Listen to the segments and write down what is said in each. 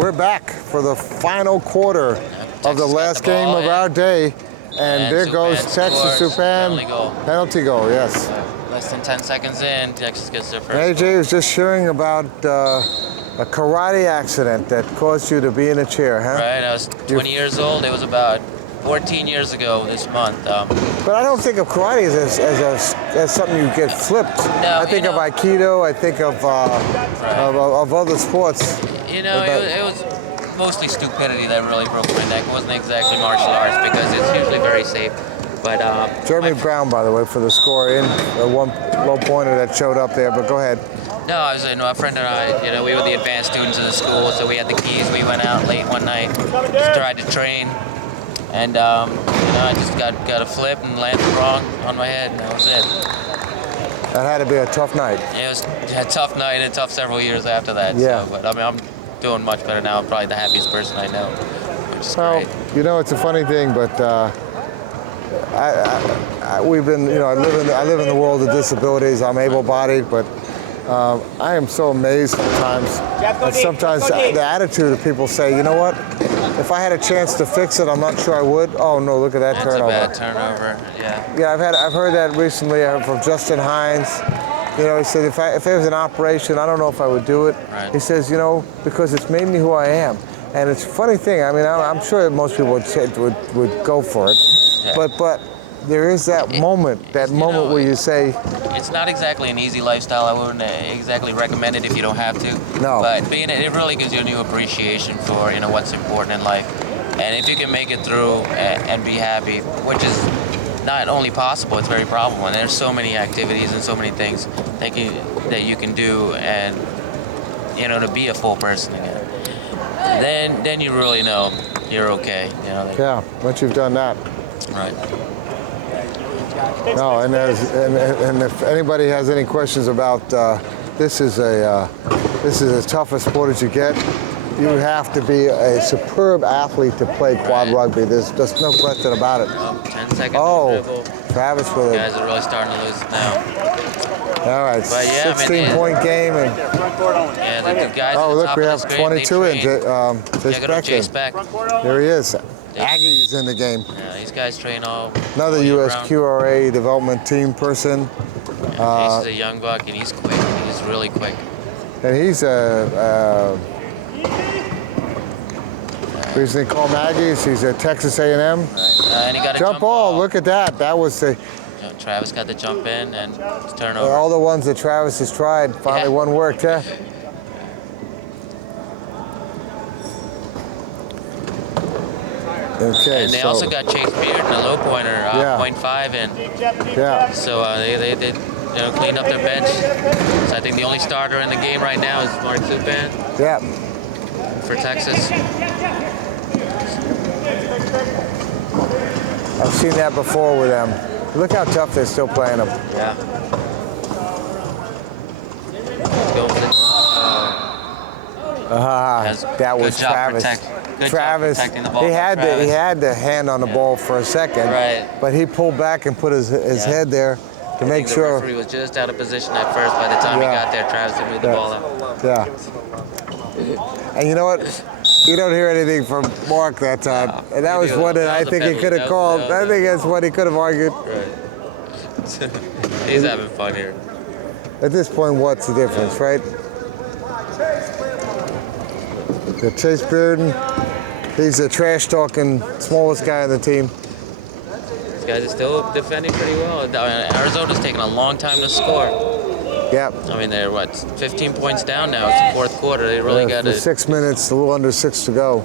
We're back for the final quarter of the last game of our day. And there goes Texas Supan. Penalty goal, yes. Less than 10 seconds in, Texas gets their first. AJ was just sharing about a karate accident that caused you to be in a chair, huh? Right, I was 20 years old. It was about 14 years ago this month. But I don't think of karate as something you get flipped. No, I think of Aikido. I think of other sports. You know, it was mostly stupidity that really broke my neck. It wasn't exactly martial arts because it's usually very safe. But Jeremy Brown, by the way, for the score in the one low pointer that showed up there. But go ahead. No, I was, my friend and I, we were the advanced students in the school, so we had the keys. We went out late one night, just tried to train, and I just got a flip and landed wrong on my head, and that was it. That had to be a tough night. It was a tough night and tough several years after that. Yeah. So, but I mean, I'm doing much better now. I'm probably the happiest person I know, which is great. It's a funny thing, but we've been, I live in the world of disabilities. I'm able-bodied, but I am so amazed sometimes. And sometimes the attitude of people say, you know what? If I had a chance to fix it, I'm not sure I would. Oh no, look at that turnover. That's a bad turnover. Yeah. Yeah, I've heard that recently from Justin Hines. He said if it was an operation, I don't know if I would do it. Right. He says, because it's made me who I am. And it's a funny thing. I mean, I'm sure most people would go for it. Yeah. But there is that moment where you say, it's not exactly an easy lifestyle. I wouldn't exactly recommend it if you don't have to. No. But it really gives you a new appreciation for what's important in life, and if you can make it through and be happy, which is not only possible, it's very probable. And there's so many activities and so many things that you can do, and to be a full person again. Then you really know you're okay. Yeah, once you've done that. Right. No, and if anybody has any questions about this is as tough a sport as you get. You have to be a superb athlete to play quad rugby. There's just no question about it. 10 seconds. Oh, Travis with it. Guys are really starting to lose it now. All right, 16-point game. And the guys look, we have 22 in Chase Beck. There he is. Aggie's in the game. Yeah, these guys train all. Another USQRA development team person. Chase is a young buck, and he's quick. He's really quick. And he's recently called Maggie's. He's at Texas A&M. And he got a jump ball. Look at that. That was the. Travis got the jump in and turnover. All the ones that Travis has tried, finally one worked. Yeah. Okay. And they also got Chase Beard in a low pointer, 0.5 in. Yeah. So they cleaned up their bench. So I think the only starter in the game right now is Mark Supan. Yeah. For Texas. I've seen that before with them. Look how tough they're still playing them. Yeah. Let's go with it. That was Travis. Travis, he had the hand on the ball for a second, right? But he pulled back and put his head there to make sure. The referee was just out of position at first. By the time he got there, Travis had moved the ball out. Yeah. And you know what? You don't hear anything from Mark that time. And that was one that I think he could have called. I think that's what he could have argued. Right. He's having fun here. At this point, what's the difference, right? The Chase Bearden, he's the trash-talking smallest guy on the team. These guys are still defending pretty well. Arizona's taking a long time to score. Yeah. I mean, they're 15 points down now. It's the fourth quarter. They really got to. 6 minutes, a little under 6 to go.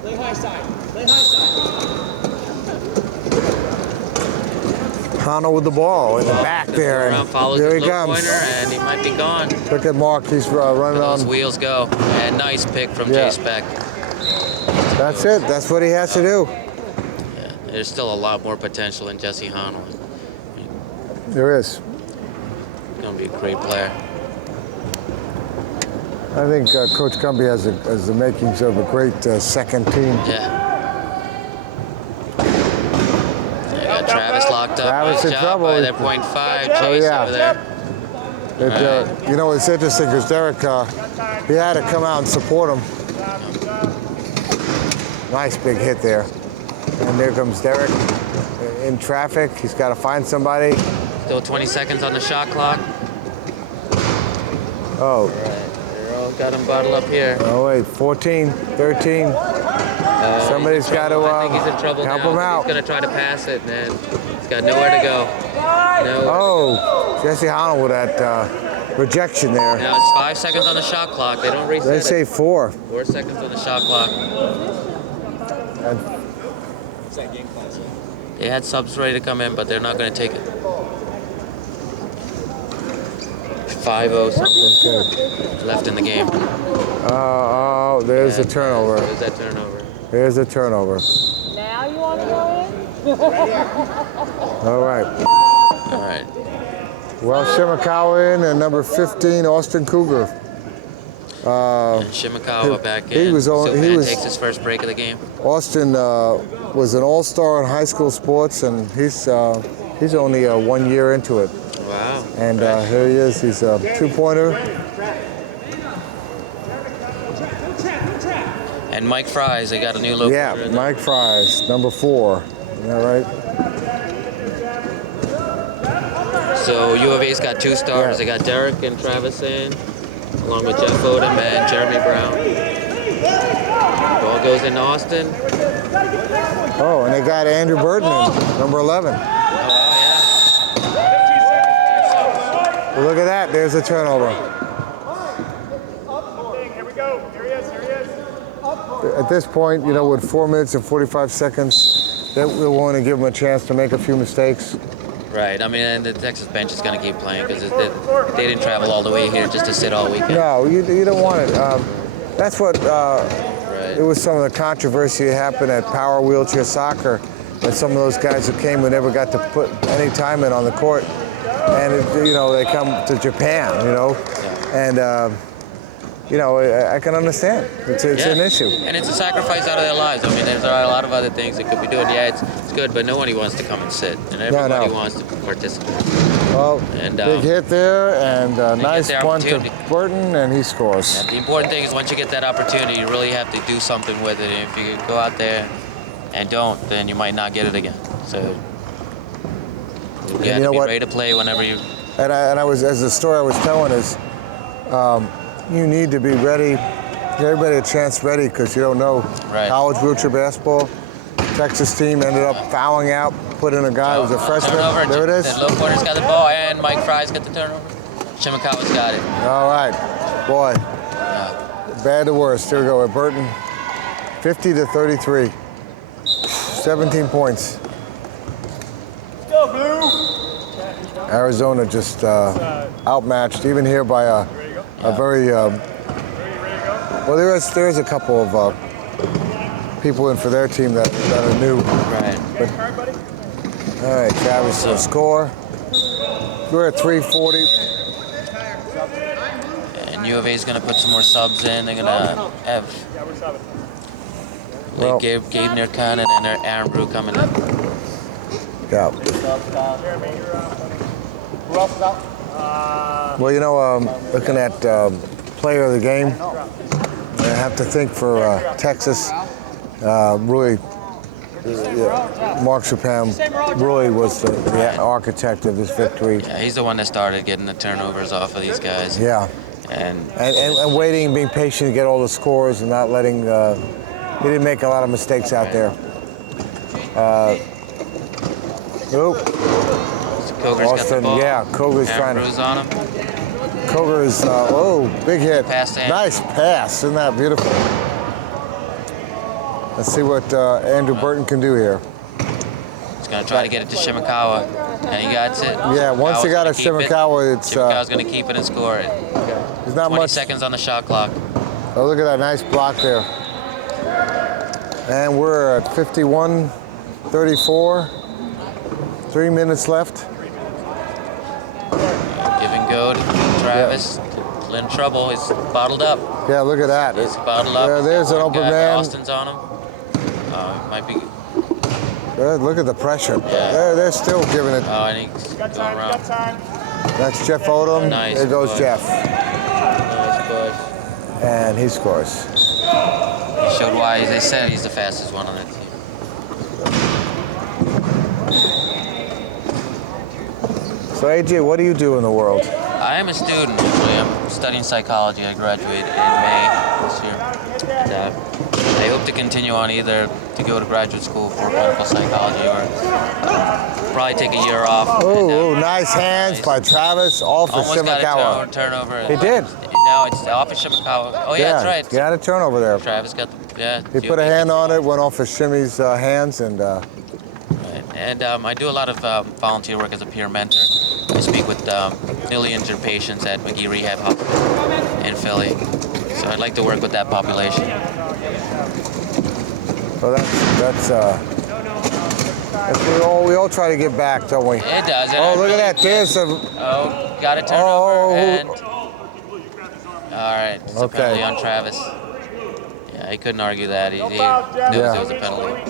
Play high side. Play high side. Hano with the ball in the back there. And there he comes. And he might be gone. Look at Mark. He's running on. Those wheels go. And nice pick from Chase Beck. That's it. That's what he has to do. There's still a lot more potential in Jesse Hano. There is. He's going to be a great player. I think Coach Cumbie has the makings of a great second team. Yeah. They got Travis locked up. Travis in trouble. By their .5 Chase over there. You know, it's interesting because Derek, he had to come out and support him. Nice big hit there. And there comes Derek in traffic. He's got to find somebody. Still 20 seconds on the shot clock. Oh. They're all got him bottled up here. Oh, wait, 14, 13. Somebody's got to I think he's in trouble help now. him out. He's going to try to pass it, man. He's got nowhere to go. Oh, Jesse Honnold with that rejection there. Now it's 5 seconds on the shot clock. They don't reset They say it. 4. 4 seconds on the shot clock. They had subs ready to come in, but they're not going to take it. 5-0 something left in the game. Oh, there's a turnover. There's that turnover. There's a turnover. Now you want to go in? All right. All right. Well, Shimakawa in and number 15, Austin Cougar. And Shimakawa back in. He was takes his first break of the game. Austin was an all-star in high school sports, and he's only 1 year into it. Wow. And here he is. He's a two-pointer. And Mike Fries, they got a new logo. Yeah, Mike Fries, number 4. Isn't that right? So U of A's got 2 stars. Yeah. They got Derek and Travis in, along with Jeff Odom and Jeremy Brown. Ball goes into Austin. Oh, and they got Andrew Burton in, number 11. Oh, wow, Well, look at that. There's a turnover. Here we go. Here he is. At this point, you know, with 4 minutes and 45 seconds, they want to give them a chance to make a few mistakes. Right. I mean, and the Texas bench is going to keep playing because they didn't travel all the way here just to sit all weekend. No, you don't want it. That's what Right. it was. Some of the controversy that happened at Power Wheelchair Soccer, and some of those guys who came who never got to put any time in on the court, and they come to Japan, and I can understand. It's an issue. And it's a sacrifice out of their lives. I mean, there's a lot of other things they could be doing. Yeah, it's good, but nobody wants to come and sit, and everybody wants to participate. Well, And, big hit there, and nice their one to opportunity. Burton, and he scores. And the important thing is once you get that opportunity, you really have to do something with it. And if you go out there and don't, then you might not get it again. So you have to be ready to play whenever you. And I was, as the story I was telling is, you need to be ready. Give everybody a chance ready because you don't know. Right. College wheelchair basketball. Texas team ended up fouling out, put in a guy who was a freshman. Turnover. There it is. The low corner's got the ball, and Mike Fry's got the turnover. Shimakawa's got it. All right, boy. Yeah. Bad to worse. Here we go with Burton. 50-33. 17 points. Let's go, Blue. Arizona just outmatched, even here by a very. Well, there is a couple of people in for their team that are new. Right. But, all right, Travis will score. We're at 3:40. And U of A is going to put some more subs in. They're going to have Gabe Nurkanen and Aaron Brew coming in. Yeah. Who else is out? Well, looking at player of the game, I have to think for Texas, really, Mark Chapin really was the architect of this victory. Yeah, he's the one that started getting the turnovers off of these guys. Yeah. And waiting and being patient to get all the scores and not letting, he didn't make a lot of mistakes out there. Koger's got the ball. Yeah, Koger's trying Brew's on him. Koger's, big hit. Pass to Andrew. Nice pass, isn't that beautiful? Let's see what Andrew Burton can do here. He's going to try to get it to Shimakawa, and he got it. Yeah, once he got it to Shimakawa, it's... Shimakawa's going to keep it and score it. There's not 20 much. seconds on the shot clock. Oh, look at that nice block there. And we're at 51-34. 3 minutes left. Give and go to Travis. In trouble. He's bottled up. Yeah, look at that. He's bottled up. There's an open man. Austin's on him. Might be. Look at the pressure. Yeah. They're still giving it. Oh, and he's going around. That's Jeff Odom. Nice There goes push. Jeff. Nice push. And he scores. He showed why they said he's the fastest one on the team. So AJ, what do you do in the world? I am a student. Actually. I'm studying psychology. I graduated in May this year. And, I hope to continue on either to go to graduate school for clinical psychology or probably take a year off. Oh, nice hands by Travis. All for Almost got Shimakawa. a turnover. He did. Now it's off of Shimakawa. Oh yeah, that's right. He had a turnover there. Travis got the He put a hand on it, went off of Shimmy's hands, and And I do a lot of volunteer work as a peer mentor. I speak with newly injured patients at McGee Rehab Hospital in Philly. So I'd like to work with that population. so we all try to give back, don't we? It does. And Oh, I look really- at that! There's a Oh, got a turnover Oh. and all right. It's a Okay. penalty on Travis. Yeah, he couldn't argue that. He knew Yeah. there was a penalty.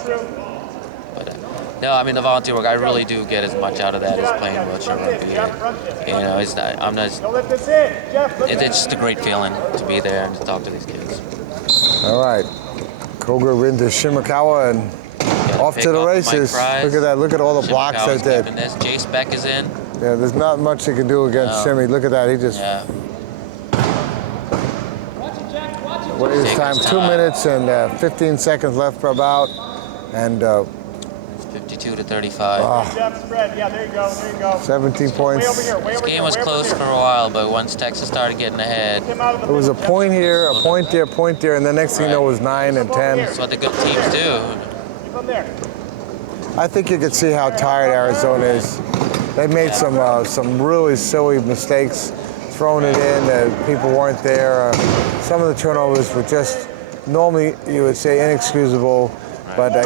But no, I mean the volunteer work. I really do get as much out of that as playing wheelchair rugby. You know, it's not, I'm not. Don't let this in. Jeff, look It's just a great feeling to be there and to talk to these kids. all right. Koger into Shimakawa and off to the races. Look at that! Look at all the blocks they did. This Jace Beck is in. Yeah, there's not much they can do against No. Shimmy. Look at that! He just Yeah. wasted his Take time. his 2 time. minutes and 15 seconds left for about, and 52 to 35. Jeff, spread. Yeah, there you go. There you go. 17 Way points. over here. Way This over here. game was way over close here. for a while, but once Texas started getting ahead, Him out of the It was a middle, point here, a point there, and the next thing you know was 9 and 10. that's what the good teams do. Jeff. Keep him there. I think you could see how tired Arizona is. They made some really silly mistakes, throwing it in. People weren't there. Some of the turnovers were just normally you would say inexcusable, but you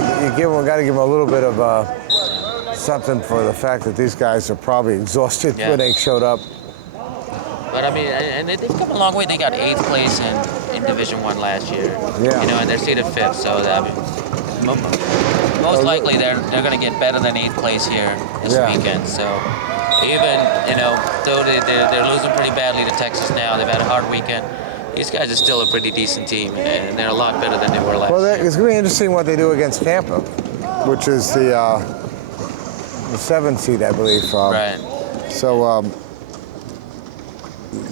got to give them a little bit of something for the fact that these guys are probably exhausted Yeah. when they showed up. But I mean, and they've come a long way. They got 8th place in Division I last year. Yeah. You know, and they're seated 5th. So I mean, most likely they're going to get better than 8th place here this Yeah. weekend. So even though they're losing pretty badly to Texas now, they've had a hard weekend. These guys are still a pretty decent team, and they're a lot better than they were last Well, year. it's going to be interesting what they do against Tampa, which is the 7th seed, I believe. Right. So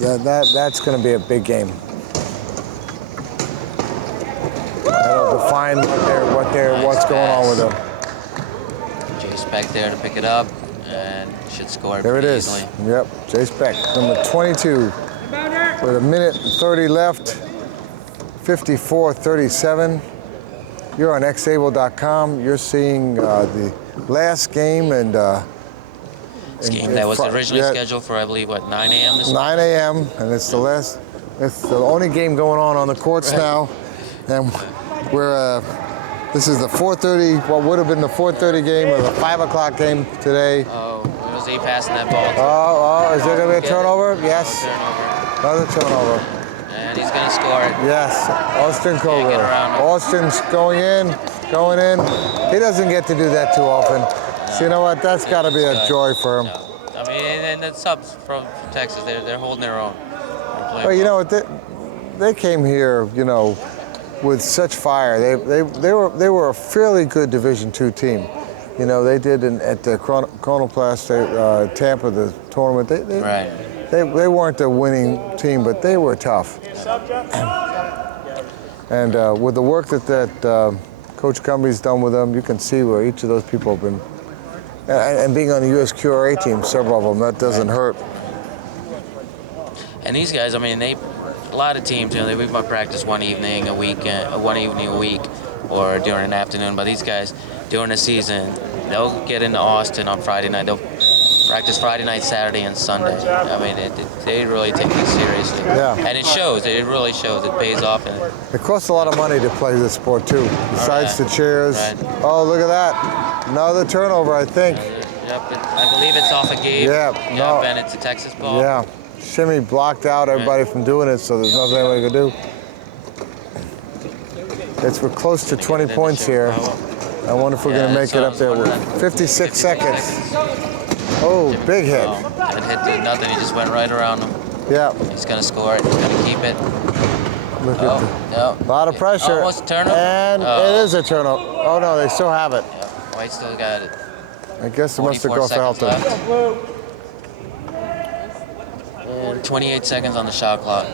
that's going to be a big game. That'll define what's going on with them. Jace back there to pick it up, and should score There it pretty is. easily. Yep, Jace Beck, number 22, with 1:30 left, 54-37. You're on xable.com. You're seeing the last game and. This game that was originally scheduled for, I believe, 9 a.m. this 9 a.m. and it's the last. It's the only game going on the courts now, and we're. This is the 4:30. What would have been the 4:30 game or the 5 o'clock game today. Oh, was he passing that ball? Oh, is there going to be a turnover? Yes, Turnover. another turnover. And he's going to score it. Yes, Austin Can't get Koger. around him. Austin's going in. He doesn't get to do that too often. So you know what? That's got to be a joy for him. No. I mean, and the subs from Texas, they're holding their own. They're playing Well, you well. know what? They came here, with such fire. They were a fairly good Division II team. They did at the Chronoplast Tampa the tournament. Right. They weren't the winning team, but they were tough. And with the work that Coach Cumbie's done with them, you can see where each of those people have been. And being on the U.S. QRA team, several of them, that doesn't hurt. And these guys, I mean, a lot of teams, we might practice one evening a week, or during an afternoon. But these guys, during the season, they'll get into Austin on Friday night. They'll practice Friday night, Saturday, and Sunday. I mean, they really take this seriously. Yeah. And it shows. It really shows. It pays off. And It costs a lot of money to play this sport too, besides Right. the chairs. Right. Oh, look at that. Another turnover, I think. Yep, I believe it's off a Gabe. Yeah, no. And it's a Texas ball. Yeah. Shimmy blocked out everybody from doing it, so there's nothing anybody could do. We're close to 20 points here. I wonder if we're going to make it up there with 56 seconds. Oh, big hit. It hit nothing. He just went right around him. Yeah. He's going to score it. He's going to keep it. Look Oh, at no. a lot of pressure. Almost turnover. And it is a turnover. Oh, no, they still have it. Yeah, White still got it. I guess it must have 44 gone for seconds Helton. left. And 28 seconds on the shot clock.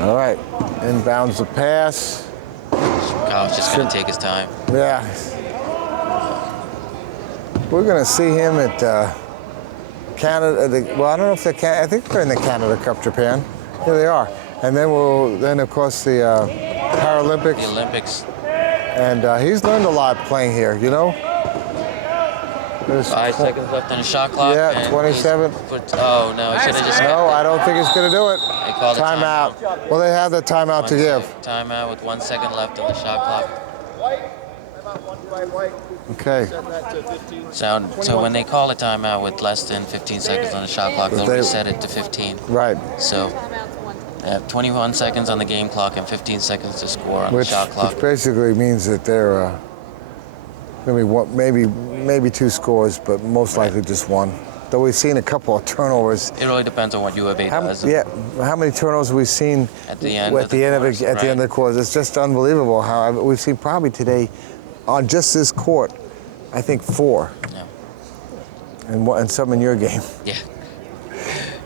All right. Inbounds the pass. Kyle's just going to take his time. Yeah. We're going to see him at Canada. Well, I don't know if they're I think they're in the Canada Cup, Japan. Here they are. And then of course, the Paralympics. The Olympics. And he's learned a lot playing here, you know? There's 5 seconds left on the shot clock. Yeah, and 27. Oh, no, he should have just No, I don't think he's going to do it. They called a Timeout. Well, they have the timeout to give. Timeout with 1 second left on the shot clock. Okay. So when they call a timeout with less than 15 seconds on the shot clock, they'll reset it to 15. Right. So 21 seconds on the game clock and 15 seconds to score on the shot clock. Which basically means that they're going to be maybe 2 scores, but most likely just 1. Though we've seen a couple of turnovers. It really depends on what U of A does. Yeah, how many turnovers have we seen at the end of the quarter? It's just unbelievable how we've seen probably today on just this court, I think 4. Yeah. And some in your game. Yeah.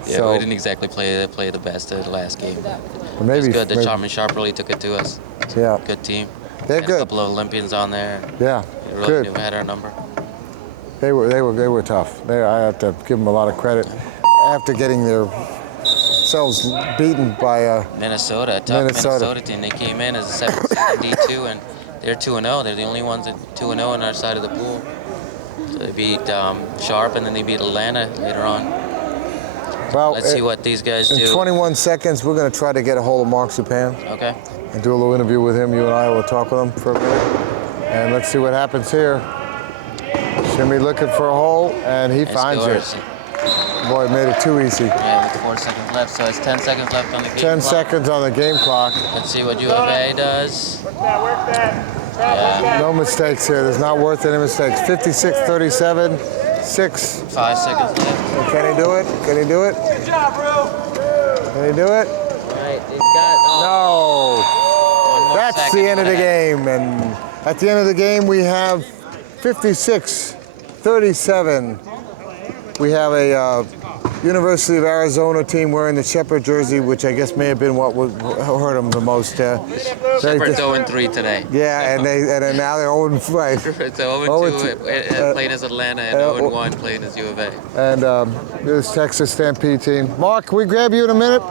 Yeah, So, we didn't exactly play the best of the last game. Maybe, it was good that Charmin Sharp really took it to us. Yeah. Good team. They're Had good. A couple of Olympians on there. Yeah. They really Good. knew we had our number. They were tough. I have to give them a lot of credit after getting themselves beaten by Minnesota, a tough Minnesota team. They came in as a 7 seed in D2, and they're 2-0. They're the only ones at 2-0 on our side of the pool. So they beat Sharp, and then they beat Atlanta later on. Well, let's see what these guys do. In 21 seconds, we're going to try to get a hold of Mark Zupan. Okay. And do a little interview with him. You and I will talk with him for a minute. And let's see what happens here. Shimmy looking for a hole, and he finds it. Boy, it made it too easy. Yeah, with 4 seconds left, so it's 10 seconds left on the game 10 clock. seconds on the game clock. Let's see what U of A does. Work that. Yeah. No mistakes here. There's not worth any mistakes. 56-37, 6. 5 seconds left. Can he do it? Can he do it? Good job, bro. Can he do it? Right, he's got... No. One more That's second the end of the left. game. And at the end of the game, we have 56-37. We have a University of Arizona team wearing the Shepherd jersey, which I guess may have been what hurt them the most. Shepherd's 0-3 today. Yeah, and now they're 0-5. Right. It's 0-2 playing as Atlanta and 0-1 playing as U of A. And this Texas Stampede team. Mark, can we grab you in a minute?